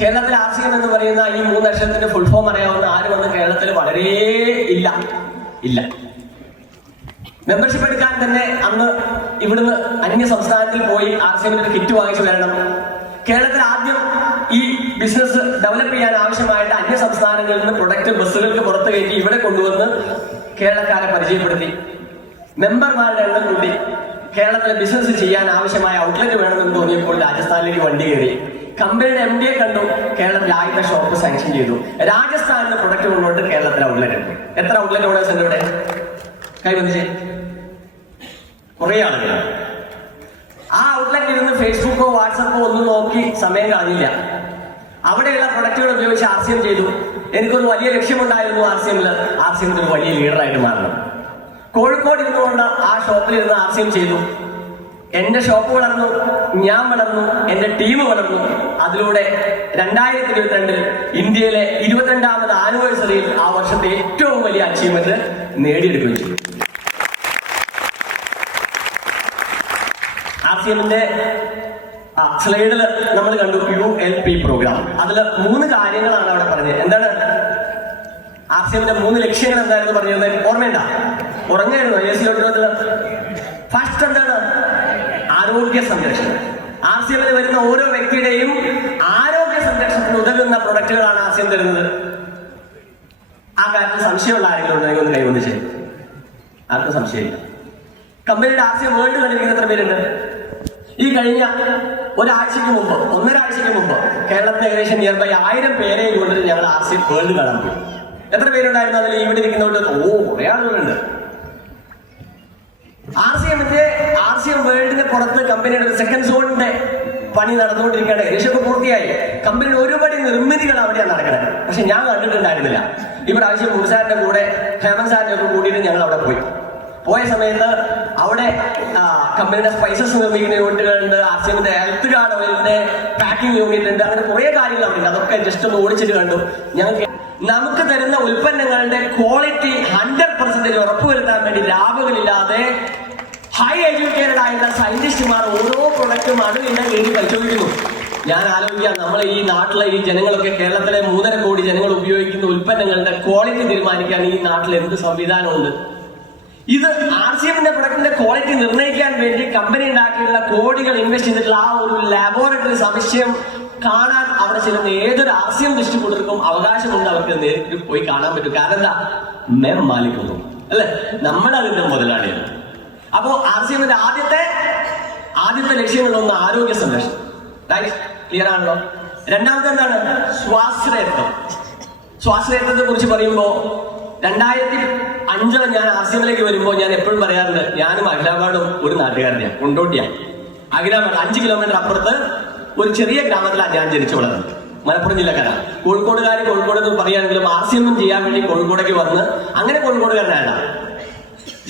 കേരളത്തിൽ RCM എന്ന് പറയുന്ന ഈ 3 അക്ഷരത്തിന്റെ ഫുൾ ഫോം അറിയാവുന്ന ആരും വന്ന് കേരളത്തിൽ വളരെ ഇല്ല. മെമ്പർഷിപ്പ് എടുക്കാൻ തന്നെ അന്ന് ഇവിടുന്ന് അന്യ സംസ്ഥാനത്തിൽ പോയി RCMന്റെ ഒരു കിറ്റ് വാങ്ങിച്ചു വരണം. കേരളത്തിൽ ആദ്യം ഈ ബിസിനസ് ഡെവലപ്പ് ചെയ്യാൻ ആവശ്യമായിട്ട് അന്യ സംസ്ഥാനങ്ങളിൽ നിന്ന് പ്രൊഡക്റ്റ് ബസ്സുകൾക്ക് പുറത്ത് കയറ്റി ഇവിടെ കൊണ്ടുവന്ന് കേരളക്കാരെ പരിചയപ്പെടുത്തി. മെമ്പർമാരുടെ എണ്ണം കൂട്ടി. കേരളത്തിലെ ബിസിനസ് ചെയ്യാൻ ആവശ്യമായ ഔട്ട്ലെറ്റ് വേണമെന്ന് തോന്നിയപ്പോൾ രാജസ്ഥാനിലേക്ക് വണ്ടി കയറി. കമ്പനിയുടെ MD കണ്ടു. കേരളത്തിൽ ആദ്യത്തെ ഷോപ്പ് സാങ്ഷൻ ചെയ്തു. രാജസ്ഥാനിൽ പ്രൊഡക്റ്റ് കൊണ്ടുപോയിട്ട് കേരളത്തിലെ ഔട്ട്ലെറ്റ് ഉണ്ട്. എത്ര ഔട്ട്ലെറ്റ് ഓണേഴ്സ് ഉണ്ട് ഇവിടെ? കൈവന്നിച്ചേ. കുറെ ആളുകളാണ്. ആ ഔട്ട്ലെറ്റിൽ ഇരുന്ന് ഫേസ്ബുക്കോ വാട്സപ്പോ ഒന്നും നോക്കി സമയം കളഞ്ഞില്ല. അവിടെയുള്ള പ്രൊഡക്റ്റുകൾ ഉപയോഗിച്ച് RCM ചെയ്തു. എനിക്കൊരു വലിയ ലക്ഷ്യമുണ്ടായിരുന്നു RCM ഒരു വലിയ ലീഡറായിട്ട് മാറണം. കോഴിക്കോട് ഇരുന്നുകൊണ്ട് ആ ഷോപ്പിൽ ഇരുന്ന് RCM ചെയ്തു. എന്റെ ഷോപ്പ് വളർന്നു, ഞാൻ വളർന്നു, എന്റെ ടീം വളർന്നു. അതിലൂടെ 2022 ഇന്ത്യയിലെ 22ാമത് ആനിവേഴ്സറിയിൽ ആ വർഷത്തെ ഏറ്റവും വലിയ അച്ചീവ്മെന്റ് നേടിയെടുക്കുകയും ചെയ്തു. RCMന്റെ സ്ലൈഡിൽ നമ്മൾ കണ്ടു ULP പ്രോഗ്രാം. അതിൽ 3 കാര്യങ്ങളാണ് അവിടെ പറഞ്ഞത്. എന്താണ് RCMന്റെ 3 ലക്ഷ്യങ്ങൾ എന്തായിരുന്നു പറഞ്ഞത്? ഓർമ്മയുണ്ട? ഉറങ്ങായിരുന്നു ഫസ്റ്റ് എന്താണ്? ആരോഗ്യ സംരക്ഷണം. RCMൽ വരുന്ന ഓരോ വ്യക്തിയുടെയും ആരോഗ്യ സംരക്ഷണത്തിന് ഉതകുന്ന പ്രൊഡക്റ്റുകളാണ് RCM തരുന്നത്. ആ കാര്യത്തിൽ സംശയമുള്ള ആരെങ്കിലും ഉണ്ടെങ്കിൽ ഒന്ന് കൈവന്ന് ചെയ്യും. ആർക്കും സംശയമില്ല. കമ്പനിയുടെ RCM വേൾഡ് കണ്ടിരിക്കുന്ന എത്ര പേരുണ്ട്? ഈ കഴിഞ്ഞ ഒരാഴ്ചക്ക് മുമ്പ്, 1.5 ആഴ്ചക്ക് മുമ്പ് കേരളത്തിൽ ഏകദേശം നിയർബൈ 1000 പേരെ കൊണ്ടിട്ട് ഞങ്ങൾ RCM വേൾഡ് കാണാൻ പോയി. എത്ര പേരുണ്ടായിരുന്നു അതിൽ? ഇവിടെ ഇരിക്കുന്നതുകൊണ്ട് കുറെ ആളുകളുണ്ട്. RCM വേൾഡിന് പുറത്ത് കമ്പനിയുടെ ഒരു സെക്കൻഡ് സോണിന്റെ പണി നടന്നുകൊണ്ടിരിക്കുകയാണ്. ഏകദേശം പൂർത്തിയായി. കമ്പനിയുടെ ഒരുപാട് നിർമ്മിതികൾ അവിടെയാണ് നടക്കുന്നത്. പക്ഷെ ഞാൻ കണ്ടിട്ടുണ്ടായിരുന്നില്ല. ഇവിടെ ആവശ്യം മുർസാറിന്റെ കൂടെ ഹേമന്ത് സാറിന്റെ ഒക്കെ കൂടിയിട്ട് ഞങ്ങൾ അവിടെ പോയ സമയത്ത് അവിടെ കമ്പനിയുടെ സ്പൈസസ് നിർമ്മിക്കുന്ന യൂണിറ്റുകളുണ്ട്. RCMന്റെ ഹെൽത്ത് കാർഡ് ഓയിലിന്റെ പാക്കിംഗ് യൂണിറ്റ് ഉണ്ട്. അങ്ങനെ കുറെ കാര്യങ്ങൾ അവിടെ ഉണ്ട്. അതൊക്കെ ജസ്റ്റ് ഒന്ന് ഓടിച്ചിട്ട് കണ്ടു. ഞങ്ങൾക്ക് നമുക്ക് തരുന്ന ഉൽപ്പന്നങ്ങളുടെ ക്വാളിറ്റി 100% ഉറപ്പുവരുത്താൻ വേണ്ടി ലാഭങ്ങളില്ലാതെ ഹൈ എഡ്യൂക്കേറ്റഡ് ആയിട്ടുള്ള സയന്റിസ്റ്റുമാർ ഓരോ പ്രൊഡക്റ്റും അതിന്റെ കീഴിൽ പരിശോധിക്കുന്നു. ഞാൻ ആലോചിക്കാം, നമ്മളെ ഈ നാട്ടിലെ ഈ ജനങ്ങളൊക്കെ, കേരളത്തിലെ 3.5 കോടി ജനങ്ങൾ ഉപയോഗിക്കുന്ന ഉൽപ്പന്നങ്ങളുടെ ക്വാളിറ്റി തീരുമാനിക്കാൻ ഈ നാട്ടിൽ എന്ത് സംവിധാനമുണ്ട്? ഇത് RCMന്റെ പ്രൊഡക്റ്റിന്റെ ക്വാളിറ്റി നിർണ്ണയിക്കാൻ വേണ്ടി കമ്പനി ഉണ്ടാക്കിയിട്ടുള്ള കോടികൾ ഇൻവെസ്റ്റ് ചെയ്തിട്ടുള്ള ആ ഒരു ലാബോറട്ടറി സമുച്ചയം കാണാൻ അവിടെ ചെല്ലുന്ന ഏതൊരു RCM ഡിസ്ട്രിബ്യൂട്ടർക്കും അവകാശമുണ്ട്. അവർക്ക് നേരിട്ട് പോയി കാണാൻ പറ്റും. കാരണം എന്താ? മേം മാലിക്കുന്നു അല്ലെ? നമ്മളതിന്റെ മുതലാളിയാണ്. അപ്പോ RCMന്റെ ആദ്യത്തെ ലക്ഷ്യങ്ങളൊന്ന് ആരോഗ്യ സംരക്ഷണം. ക്ലിയർ ആണല്ലോ? രണ്ടാമത്തെ എന്താണ്? സ്വാശ്രയത്വത്തെ കുറിച്ച് പറയുമ്പോ 2005 ഞാൻ RCMലേക്ക് വരുമ്പോ ഞാൻ എപ്പോഴും പറയാറുണ്ട്, ഞാനും അഖിലാബാദും ഒരു നാട്ടുകാരനെയാണ്, കൊണ്ടോട്ടിയാണ്. അഖിലാബാദ് 5 കിലോമീറ്റർ അപ്പുറത്ത് ഒരു ചെറിയ ഗ്രാമത്തിലാണ് ഞാൻ ജനിച്ചു വളർന്നത്. മലപ്പുറം ജില്ലക്കാരാണ്. കോഴിക്കോട് എന്ന് പറയുകയാണെങ്കിലും RCM ചെയ്യാൻ വേണ്ടി കോഴിക്കോടേക്ക് വന്ന് അങ്ങനെ കോഴിക്കോടുകാരനാണ്.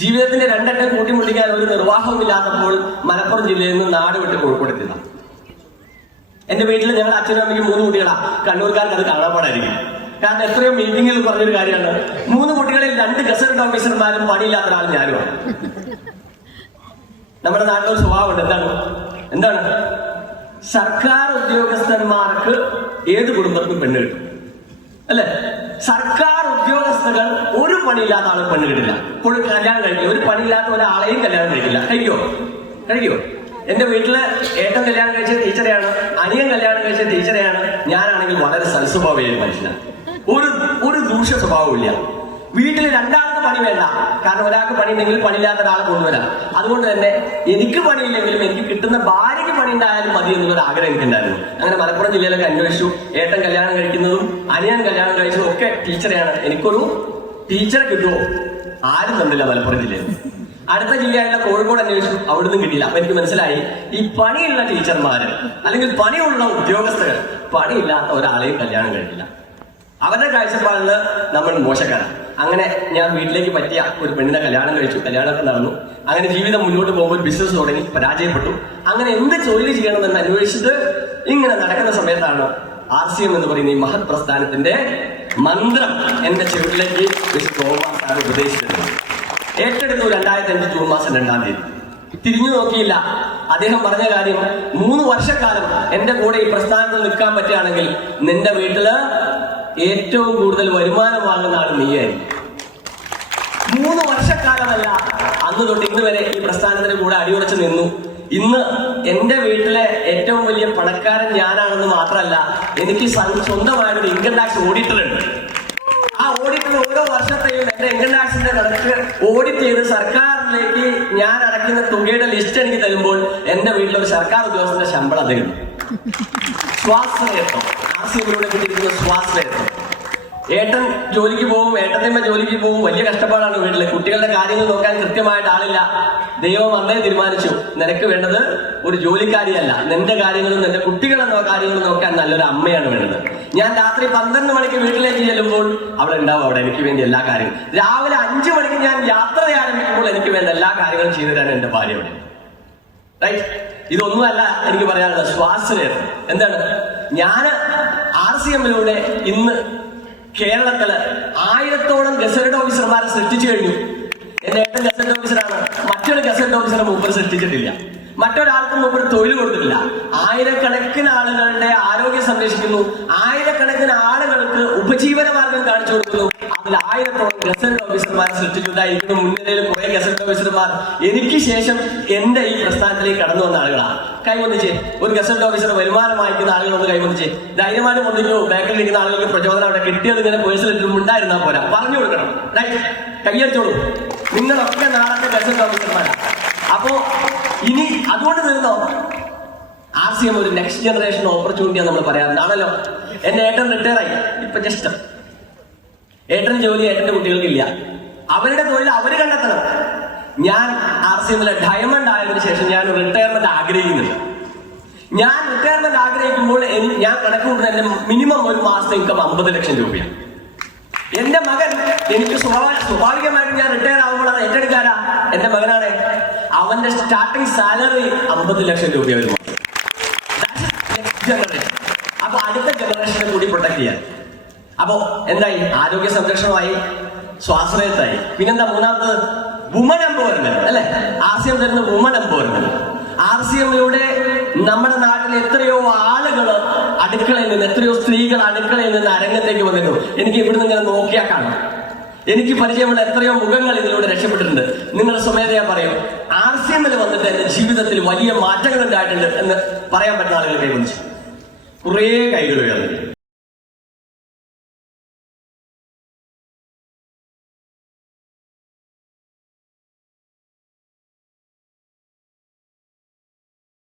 ജീവിതത്തിന്റെ 2 അറ്റം കൂട്ടിമുട്ടിക്കാൻ ഒരു നിർവാഹവും ഇല്ലാത്തപ്പോൾ മലപ്പുറം ജില്ലയിൽ നിന്ന് നാട് വിട്ട് കോഴിക്കോടെത്തിയതാണ്. എന്റെ വീട്ടിൽ ഞങ്ങൾ അച്ഛനും അമ്മയ്ക്കും 3 കുട്ടികളാണ്. കണ്ണൂർക്കാർക്ക് അത് കാണാപ്പാടായിരിക്കും. കാരണം എത്രയോ മീറ്റിംഗിൽ പറഞ്ഞൊരു കാര്യമാണ്, 3 കുട്ടികളിൽ 2 ഗസറ്റ് ഓഫീസർമാരും പണിയില്ലാത്ത ഒരാൾ ഞാനുമാണ്. നമ്മുടെ നാട്ടിലൊരു സ്വഭാവമുണ്ട്. എന്താണ്? സർക്കാർ ഉദ്യോഗസ്ഥന്മാർക്ക് ഏത് കുടുംബത്തിനും പെണ്ണ് കിട്ടും അല്ലെ? സർക്കാർ ഉദ്യോഗസ്ഥകൾ ഒരു പണിയില്ലാത്ത ആളെ പെണ്ണ് കിട്ടില്ല. കല്യാണം കഴിക്കില്ല. ഒരു പണിയില്ലാത്ത ഒരാളെയും കല്യാണം കഴിക്കില്ല. കഴിക്കോ? എന്റെ വീട്ടില് ഏട്ടൻ കല്യാണം കഴിച്ച ടീച്ചറെയാണ്, അനിയൻ കല്യാണം കഴിച്ച ടീച്ചറെയാണ്. ഞാനാണെങ്കിൽ വളരെ സൽസ്വഭാവിയായ മനുഷ്യനാണ്. ഒരു ദൂഷ്യ സ്വഭാവമില്ല. വീട്ടിൽ 2 ആൾക്ക് പണി വേണ്ട. കാരണം ഒരാൾക്ക് പണി ഉണ്ടെങ്കിൽ പണിയില്ലാത്ത ഒരാളെ കൊണ്ടുവരാം. അതുകൊണ്ട് തന്നെ എനിക്ക് പണിയില്ലെങ്കിലും എനിക്ക് കിട്ടുന്ന ഭാര്യയ്ക്ക് പണി ഉണ്ടായാലും മതി എന്നുള്ളൊരു ആഗ്രഹം എനിക്കുണ്ടായിരുന്നു. അങ്ങനെ മലപ്പുറം ജില്ലയിലൊക്കെ അന്വേഷിച്ചു. ഏട്ടൻ കല്യാണം കഴിക്കുന്നതും അനിയൻ കല്യാണം കഴിച്ചതും ഒക്കെ ടീച്ചറെയാണ്. എനിക്കൊരു ടീച്ചറെ കിട്ടുമോ? ആരും കണ്ടില്ല മലപ്പുറം ജില്ലയിൽ. അടുത്ത ജില്ലയായിട്ടുള്ള കോഴിക്കോട് അന്വേഷിച്ചു. അവിടുന്ന് കിട്ടിയില്ല. അപ്പൊ എനിക്ക് മനസ്സിലായി, ഈ പണിയുള്ള ടീച്ചർമാര് അല്ലെങ്കിൽ പണിയുള്ള ഉദ്യോഗസ്ഥർ പണിയില്ലാത്ത ഒരാളെയും കല്യാണം കഴിക്കില്ല. അവരുടെ കാഴ്ചപ്പാടില് നമ്മൾ മോശക്കാരാണ്. അങ്ങനെ ഞാൻ വീട്ടിലേക്ക് പറ്റിയ ഒരു പെണ്ണിനെ കല്യാണം കഴിച്ചു. കല്യാണമൊക്കെ നടന്നു. അങ്ങനെ ജീവിതം മുന്നോട്ട് പോകുമ്പോൾ ബിസിനസ് തുടങ്ങി, പരാജയപ്പെട്ടു. അങ്ങനെ എന്ത് ജോലി ചെയ്യണമെന്ന് അന്വേഷിച്ചിട്ട് ഇങ്ങനെ നടക്കുന്ന സമയത്താണ് RCM എന്ന് പറയുന്ന ഈ മഹത് പ്രസ്ഥാനത്തിന്റെ മന്ത്രം എന്റെ ചെവിട്ടിലേക്ക് ഉപദേശിച്ചത്. ഏറ്റെടുത്തു 2005 ജൂൺ മാസം 2-ാം തീയതി. തിരിഞ്ഞു നോക്കിയില്ല. അദ്ദേഹം പറഞ്ഞ കാര്യം, 3 വർഷക്കാലം എന്റെ കൂടെ ഈ പ്രസ്ഥാനത്തിൽ നിൽക്കാൻ പറ്റുകയാണെങ്കിൽ നിന്റെ വീട്ടില് ഏറ്റവും കൂടുതൽ വരുമാനം വാങ്ങുന്ന ആൾ നീയായിരിക്കും. 3 വർഷക്കാലമല്ല, അന്ന് തൊട്ട് ഇന്ന് വരെ ഈ പ്രസ്ഥാനത്തിന് കൂടെ അടിയുറച്ച് നിന്നു. ഇന്ന് എന്റെ വീട്ടിലെ ഏറ്റവും വലിയ പണക്കാരൻ ഞാനാണെന്ന് മാത്രമല്ല, എനിക്ക് സ്വന്തമായൊരു ഇൻകം ടാക്സ് ഓഡിറ്റർ ഉണ്ട്. ആ ഓഡിറ്റർ ഓരോ വർഷത്തെയും എന്റെ ഇൻകം ടാക്സിന്റെ കണക്ക് ഓഡിറ്റ് ചെയ്ത് സർക്കാരിലേക്ക് ഞാൻ അടയ്ക്കുന്ന തുകയുടെ ലിസ്റ്റ് എനിക്ക് തരുമ്പോൾ എന്റെ വീട്ടിലൊരു സർക്കാർ ഉദ്യോഗസ്ഥന്റെ ശമ്പളം തരും. സ്വാശ്രയത്വം, ആർസിഎമ്മിലൂടെ കിട്ടിയിരിക്കുന്ന സ്വാശ്രയത്വം. ഏട്ടൻ ജോലിക്ക് പോകും, ഏട്ടത്തിയമ്മ ജോലിക്ക് പോകും, വലിയ കഷ്ടപ്പാടാണ് വീട്ടില്. കുട്ടികളുടെ കാര്യങ്ങൾ നോക്കാൻ കൃത്യമായിട്ട് ആളില്ല. ദൈവം അന്നേ തീരുമാനിച്ചു, നിനക്ക് വേണ്ടത് ഒരു ജോലിക്കാരിയല്ല, നിന്റെ കാര്യങ്ങളും നിന്റെ കുട്ടികളുടെ കാര്യങ്ങളും നോക്കാൻ നല്ലൊരു അമ്മയാണ് വേണ്ടത്. ഞാൻ രാത്രി 12 മണിക്ക് വീട്ടിലേക്ക് ചെല്ലുമ്പോൾ അവൾ ഉണ്ടാവും അവിടെ എനിക്ക് വേണ്ടി എല്ലാ കാര്യങ്ങളും. രാവിലെ 5 മണിക്ക് ഞാൻ യാത്ര ആരംഭിക്കുമ്പോൾ എനിക്ക് വേണ്ട എല്ലാ കാര്യങ്ങളും ചെയ്തു തരാൻ എന്റെ ഭാര്യ അവിടെ. റൈറ്റ്? ഇതൊന്നുമല്ല എനിക്ക് പറയാനുള്ളത്, സ്വാശ്രയം. എന്താണ്? ഞാൻ ആർസിഎമ്മിലൂടെ ഇന്ന് കേരളത്തില് 1000-ഓളം ഗസറ്റഡ് ഓഫീസർമാരെ സൃഷ്ടിച്ചു കഴിഞ്ഞു. എന്റെ ഏട്ടൻ ഗസറ്റഡ് ഓഫീസറാണ്. മറ്റൊരു ഗസറ്റഡ് ഓഫീസറെ മൂപ്പർ സൃഷ്ടിച്ചിട്ടില്ല, മറ്റൊരാൾക്കും മൂപ്പർ തൊഴിൽ കൊടുത്തിട്ടില്ല. 1000-കണക്കിന് ആളുകളുടെ ആരോഗ്യം സംരക്ഷിക്കുന്നു, 1000-കണക്കിന് ആളുകൾക്ക് ഉപജീവന മാർഗം കാണിച്ചു കൊടുക്കുന്നു. അതിൽ 1000-ഓളം ഗസറ്റഡ് ഓഫീസർമാരെ സൃഷ്ടിച്ചിട്ടുണ്ടായിരിക്കുന്നു. മുൻനിരയിൽ കുറെ ഗസറ്റഡ് ഓഫീസർമാർ എനിക്ക് ശേഷം എന്റെ ഈ പ്രസ്ഥാനത്തിലേക്ക് കടന്നു വന്ന ആളുകളാണ്. കൈവന്നിച്ച് ഒരു ഗസറ്റഡ് ഓഫീസർ വരുമാനം വാങ്ങിക്കുന്ന ആളുകളൊന്ന് കൈവന്നിച്ച് ധൈര്യമായിട്ട് വന്നിരിക്കുന്നു. ബാക്കിലിരിക്കുന്ന ആളുകൾക്ക് പ്രചോദനം അവിടെ കിട്ടിയത് ഇങ്ങനെ പേഴ്സണൽ ഉണ്ടായിരുന്നാൽ പോരാ, പറഞ്ഞു കൊടുക്കണം. റൈറ്റ്? കയ്യടിച്ചോളൂ, നിങ്ങളൊക്കെ നാളത്തെ ഗസറ്റഡ് ഓഫീസർമാരാണ്. അപ്പോ ഇനി അതുകൊണ്ട് നിന്നോ ആർസിഎം ഒരു നെക്സ്റ്റ് ജനറേഷൻ ഓപ്പർച്യൂണിറ്റി നമ്മൾ പറയാറുണ്ടാണല്ലോ. എന്റെ ഏട്ടൻ റിട്ടയർ ആയി, ഇപ്പൊ ജസ്റ്റ് ഏട്ടന് ജോലി ഏട്ടന്റെ കുട്ടികൾക്കില്ല. അവരുടെ തൊഴിൽ അവര് കണ്ടെത്തണം. ഞാൻ ആർസിഎമ്മിലെ ഡയമണ്ട് ആയതിനു ശേഷം ഞാൻ റിട്ടയർമെന്റ് ആഗ്രഹിക്കുന്നില്ല. ഞാൻ റിട്ടയർമെന്റ് ആഗ്രഹിക്കുമ്പോൾ ഞാൻ കണക്ക് കൂട്ടുന്ന എന്റെ മിനിമം ഒരു മാസത്തെ ഇൻകം 50 ലക്ഷം രൂപയാണ്. എന്റെ മകൻ എനിക്ക് സ്വാഭാവികമായിട്ട് ഞാൻ റിട്ടയർ ആകുമ്പോൾ അത് ഏറ്റെടുക്കാനാ എന്റെ മകനാണ്. അവന്റെ സ്റ്റാർട്ടിംഗ് സാലറി 50 ലക്ഷം രൂപ വരും. അപ്പൊ അടുത്ത ജനറേഷനെ കൂടി പ്രൊട്ടക്ട് ചെയ്യാൻ. അപ്പോ എന്തായി? ആരോഗ്യ സംരക്ഷണമായി, സ്വാശ്രയത്തായി. പിന്നെന്താ മൂന്നാമത്? വുമൺ എംപവർമെന്റ് അല്ലെ? ആർസിഎം തരുന്ന വുമൺ എംപവർമെന്റ്. ആർസിഎമ്മിലൂടെ നമ്മുടെ നാട്ടിൽ എത്രയോ ആളുകൾ അടുക്കളയിൽ നിന്ന്, എത്രയോ സ്ത്രീകൾ അടുക്കളയിൽ നിന്ന് അരങ്ങത്തേക്ക് വന്നിരുന്നു. എനിക്ക് ഇവിടുന്ന് ഇങ്ങനെ നോക്കിയാൽ കാണാം. എനിക്ക് പരിചയമുള്ള എത്രയോ മുഖങ്ങൾ ഇതിലൂടെ രക്ഷപ്പെട്ടിട്ടുണ്ട്. നിങ്ങൾ സ്വമേധയാ പറയും, ആർസിഎമ്മിൽ വന്നിട്ട് എന്റെ ജീവിതത്തിൽ വലിയ മാറ്റങ്ങൾ ഉണ്ടായിട്ടുണ്ട് എന്ന് പറയാൻ പറ്റുന്ന ആളുകൾ കൈവന്നിച്ചു. കുറേ കൈകൾ ഉയർന്നു.